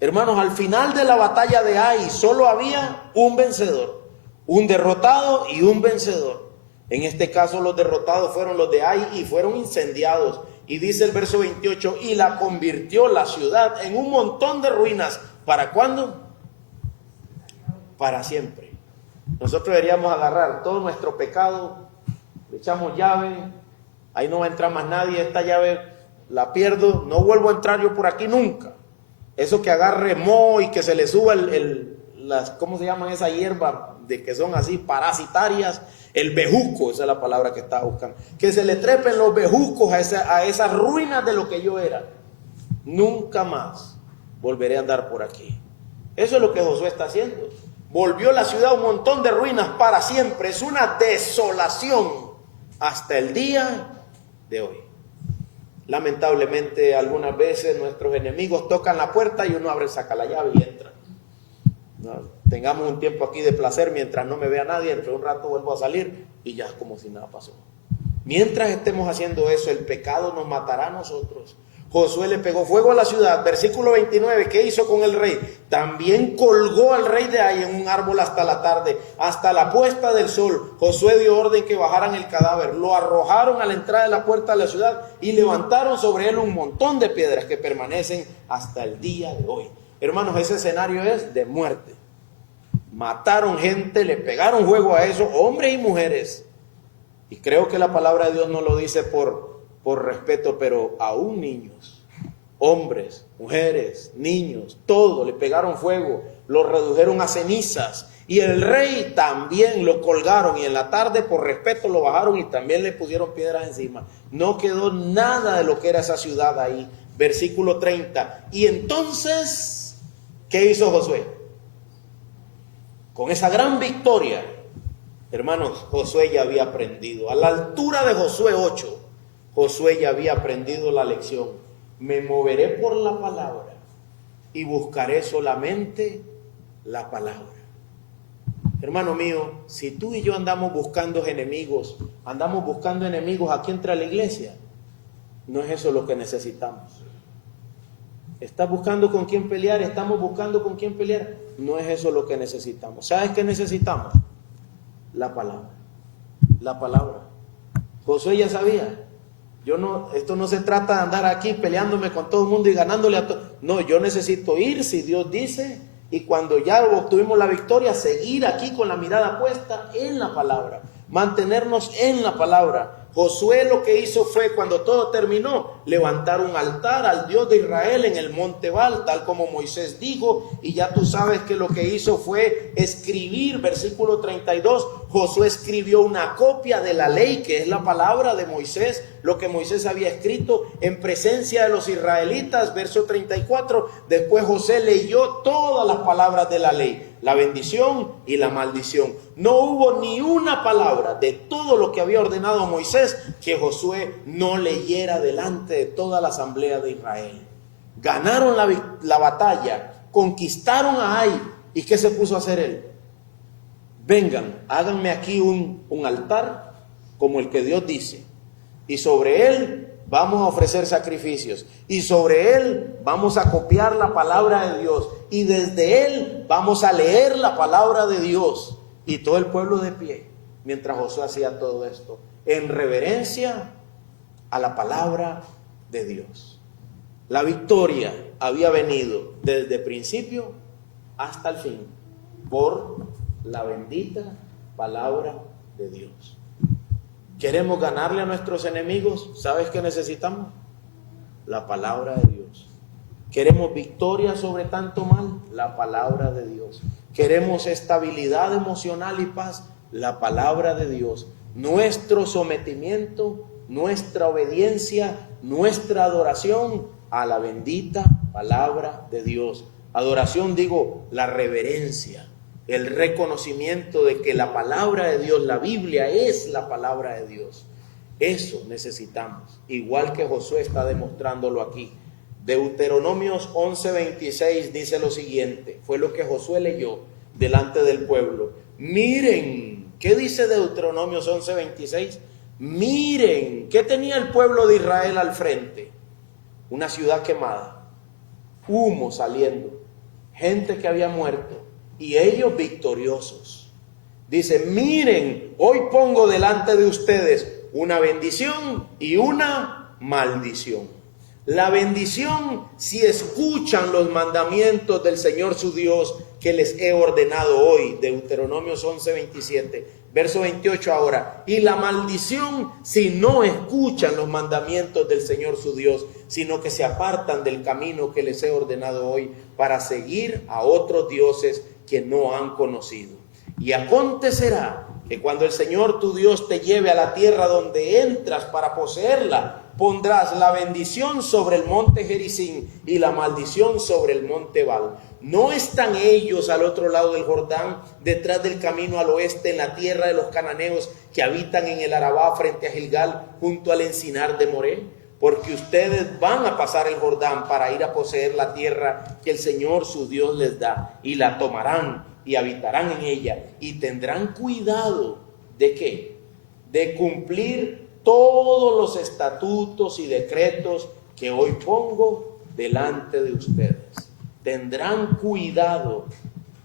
Hermanos, al final de la batalla de Ai solo había un vencedor, un derrotado y un vencedor. En este caso los derrotados fueron los de Ai y fueron incendiados. Y dice el verso 28, y la convirtió la ciudad en un montón de ruinas. ¿Para cuándo? Para siempre. Nosotros deberíamos agarrar todo nuestro pecado, le echamos llave, ahí no va a entrar más nadie, esta llave la pierdo, no vuelvo a entrar yo por aquí nunca. Eso que agarre moho y que se le suba ¿cómo se llaman esa hierba? De que son así parasitarias, el bejuco, esa es la palabra que estaba buscando. Que se le trepen los bejucos a esas ruinas de lo que yo era. Nunca más volveré a andar por aquí. Eso es lo que Josué está haciendo. Volvió la ciudad a un montón de ruinas para siempre. Es una desolación hasta el día de hoy. Lamentablemente, algunas veces nuestros enemigos tocan la puerta y uno abre, saca la llave y entra. No, tengamos un tiempo aquí de placer mientras no me vea nadie, entre un rato vuelvo a salir y ya es como si nada pasó. Mientras estemos haciendo eso, el pecado nos matará a nosotros. Josué le pegó fuego a la ciudad. Versículo 29, ¿qué hizo con el rey? También colgó al rey de Ai en un árbol hasta la tarde, hasta la puesta del sol. Josué dio orden que bajaran el cadáver, lo arrojaron a la entrada de la puerta de la ciudad y levantaron sobre él un montón de piedras que permanecen hasta el día de hoy. Hermanos, ese escenario es de muerte. Mataron gente, le pegaron fuego a eso, hombres y mujeres. Y creo que la palabra de Dios no lo dice por respeto, pero aún niños, hombres, mujeres, niños, todo le pegaron fuego, lo redujeron a cenizas. Y el rey también lo colgaron y en la tarde por respeto lo bajaron y también le pusieron piedras encima. No quedó nada de lo que era esa ciudad ahí. Versículo 30. Y entonces, ¿qué hizo Josué? Con esa gran victoria, hermanos, Josué ya había aprendido. A la altura de Josué 8, Josué ya había aprendido la lección. Me moveré por la palabra y buscaré solamente la palabra. Hermano mío, si tú y yo andamos buscando enemigos aquí entre la iglesia, no es eso lo que necesitamos. ¿Estás buscando con quién pelear? ¿Estamos buscando con quién pelear? No es eso lo que necesitamos. ¿Sabes qué necesitamos? La palabra. La palabra. Josué ya sabía. Esto no se trata de andar aquí peleándome con todo el mundo y ganándole a todos. No, yo necesito ir si Dios dice, y cuando ya obtuvimos la victoria, seguir aquí con la mirada puesta en la palabra, mantenernos en la palabra. Josué lo que hizo fue, cuando todo terminó, levantar un altar al Dios de Israel en el monte Baal, tal como Moisés dijo, y ya tú sabes que lo que hizo fue escribir, versículo 32, Josué escribió una copia de la ley, que es la palabra de Moisés, lo que Moisés había escrito en presencia de los israelitas, verso 34, después Josué leyó todas las palabras de la ley, la bendición y la maldición. No hubo ni una palabra de todo lo que había ordenado Moisés que Josué no leyera delante de toda la asamblea de Israel. Ganaron la batalla, conquistaron a Ai. ¿Y qué se puso a hacer él? Vengan, háganme aquí un altar como el que Dios dice, y sobre él vamos a ofrecer sacrificios, y sobre él vamos a copiar la palabra de Dios, y desde él vamos a leer la palabra de Dios. Y todo el pueblo de pie, mientras Josué hacía todo esto, en reverencia a la palabra de Dios. La victoria había venido desde el principio hasta el fin, por la bendita palabra de Dios. ¿Queremos ganarle a nuestros enemigos? ¿Sabes qué necesitamos? La palabra de Dios. ¿Queremos victoria sobre tanto mal? La palabra de Dios. ¿Queremos estabilidad emocional y paz? La palabra de Dios. Nuestro sometimiento, nuestra obediencia, nuestra adoración a la bendita palabra de Dios. Adoración, digo, la reverencia, el reconocimiento de que la palabra de Dios, la Biblia, es la palabra de Dios. Eso necesitamos, igual que Josué está demostrándolo aquí. Deuteronomios 11:26 dice lo siguiente, fue lo que Josué leyó delante del pueblo. Miren, ¿qué dice Deuteronomios 11:26? Miren, ¿qué tenía el pueblo de Israel al frente? Una ciudad quemada, humo saliendo, gente que había muerto y ellos victoriosos. Dice, miren, hoy pongo delante de ustedes una bendición y una maldición. La bendición si escuchan los mandamientos del Señor su Dios que les he ordenado hoy. Deuteronomios 11:27, verso 28 ahora. Y la maldición si no escuchan los mandamientos del Señor su Dios, sino que se apartan del camino que les he ordenado hoy para seguir a otros dioses que no han conocido. Y acontecerá que cuando el Señor tu Dios te lleve a la tierra donde entras para poseerla, pondrás la bendición sobre el monte Gerizim y la maldición sobre el monte Baal. ¿No están ellos al otro lado del Jordán, detrás del camino al oeste, en la tierra de los cananeos que habitan en el Arabá frente a Gilgal, junto al encinar de Moré? porque ustedes van a pasar el Jordán para ir a poseer la tierra que el Señor su Dios les da, y la tomarán y habitarán en ella, y tendrán cuidado ¿de qué? De cumplir todos los estatutos y decretos que hoy pongo delante de ustedes. Tendrán cuidado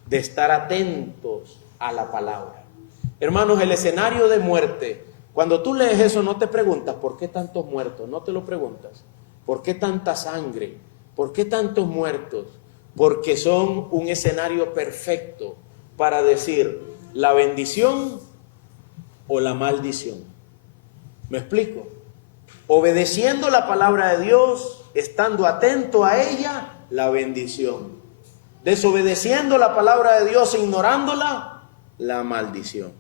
de estar atentos a la palabra. Hermanos, el escenario de muerte, cuando tú lees eso no te preguntas ¿por qué tantos muertos? No te lo preguntas. ¿Por qué tanta sangre? ¿Por qué tantos muertos? Porque son un escenario perfecto para decir la bendición o la maldición. ¿Me explico? Obedeciendo la palabra de Dios, estando atento a ella, la bendición. Desobedeciendo la palabra de Dios, ignorándola, la maldición.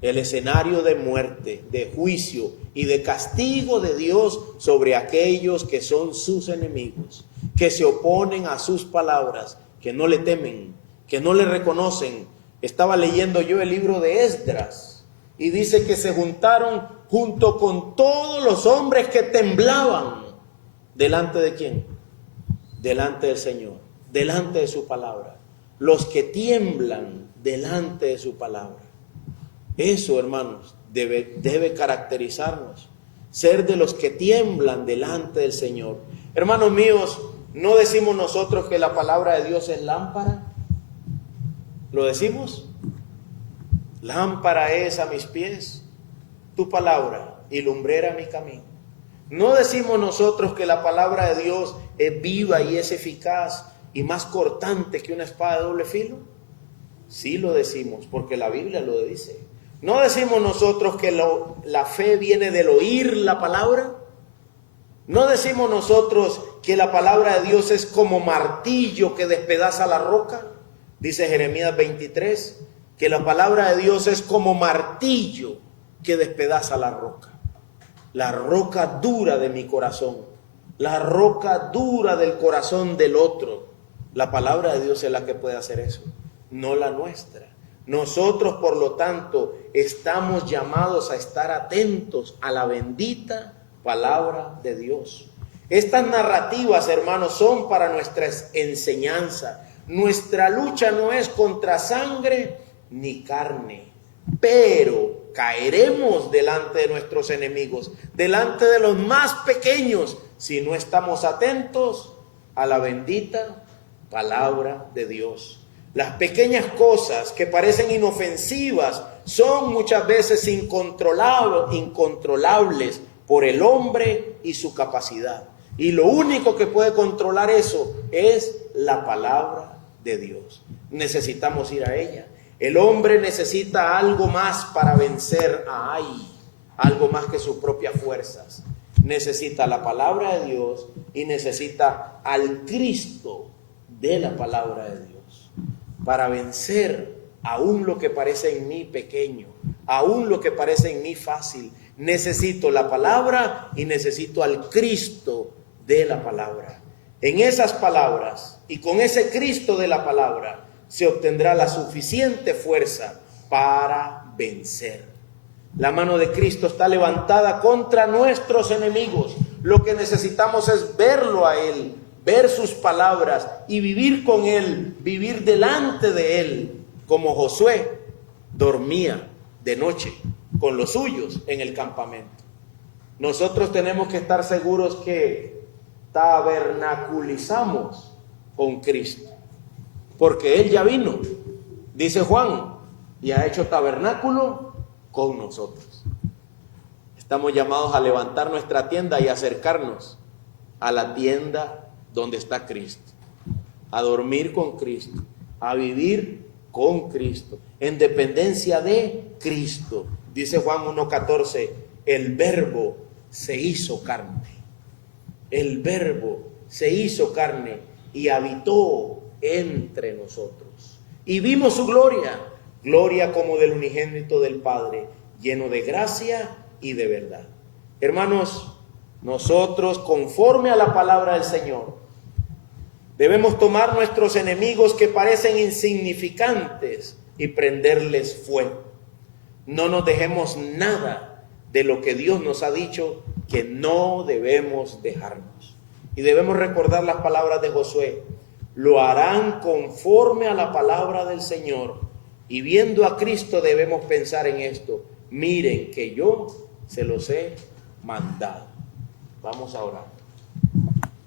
El escenario de muerte, de juicio y de castigo de Dios sobre aquellos que son sus enemigos, que se oponen a sus palabras, que no le temen, que no le reconocen. Estaba leyendo yo el libro de Esdras y dice que se juntaron junto con todos los hombres que temblaban. ¿Delante de quién? Delante del Señor, delante de su palabra. Los que tiemblan delante de su palabra. Eso, hermanos, debe caracterizarnos. Ser de los que tiemblan delante del Señor. Hermanos míos, ¿no decimos nosotros que la palabra de Dios es lámpara? ¿Lo decimos? Lámpara es a mis pies tu palabra y lumbrera mi camino. ¿No decimos nosotros que la palabra de Dios es viva y es eficaz y más cortante que una espada de doble filo? Sí lo decimos, porque la Biblia lo dice. ¿No decimos nosotros que la fe viene del oír la palabra? ¿No decimos nosotros que la palabra de Dios es como martillo que despedaza la roca? Dice Jeremías 23, que la palabra de Dios es como martillo que despedaza la roca dura de mi corazón, la roca dura del corazón del otro. La palabra de Dios es la que puede hacer eso, no la nuestra. Nosotros, por lo tanto, estamos llamados a estar atentos a la bendita palabra de Dios. Estas narrativas, hermanos, son para nuestra enseñanza. Nuestra lucha no es contra sangre ni carne, pero caeremos delante de nuestros enemigos, delante de los más pequeños, si no estamos atentos a la bendita palabra de Dios. Las pequeñas cosas que parecen inofensivas son muchas veces incontrolables por el hombre y su capacidad. Y lo único que puede controlar eso es la palabra de Dios. Necesitamos ir a ella. El hombre necesita algo más para vencer a Ai, algo más que sus propias fuerzas. Necesita la palabra de Dios y necesita al Cristo de la palabra de Dios para vencer aún lo que parece en mí pequeño, aún lo que parece en mí fácil. Necesito la palabra y necesito al Cristo de la palabra. En esas palabras y con ese Cristo de la palabra se obtendrá la suficiente fuerza para vencer. La mano de Cristo está levantada contra nuestros enemigos. Lo que necesitamos es verlo a Él, ver sus palabras y vivir con Él, vivir delante de Él, como Josué dormía de noche con los suyos en el campamento. Nosotros tenemos que estar seguros que tabernaculizamos con Cristo, porque Él ya vino, dice Juan, y ha hecho tabernáculo con nosotros. Estamos llamados a levantar nuestra tienda y acercarnos a la tienda donde está Cristo, a dormir con Cristo, a vivir con Cristo, en dependencia de Cristo. Dice Juan 1:14, el Verbo se hizo carne. El Verbo se hizo carne y habitó entre nosotros. Y vimos su gloria, gloria como del unigénito del Padre, lleno de gracia y de verdad. Hermanos, nosotros, conforme a la palabra del Señor, debemos tomar nuestros enemigos que parecen insignificantes y prenderles fuego. No nos dejemos nada de lo que Dios nos ha dicho que no debemos dejarnos. Y debemos recordar las palabras de Josué: lo harán conforme a la palabra del Señor. Y viendo a Cristo debemos pensar en esto: miren que yo se los he mandado. Vamos a orar.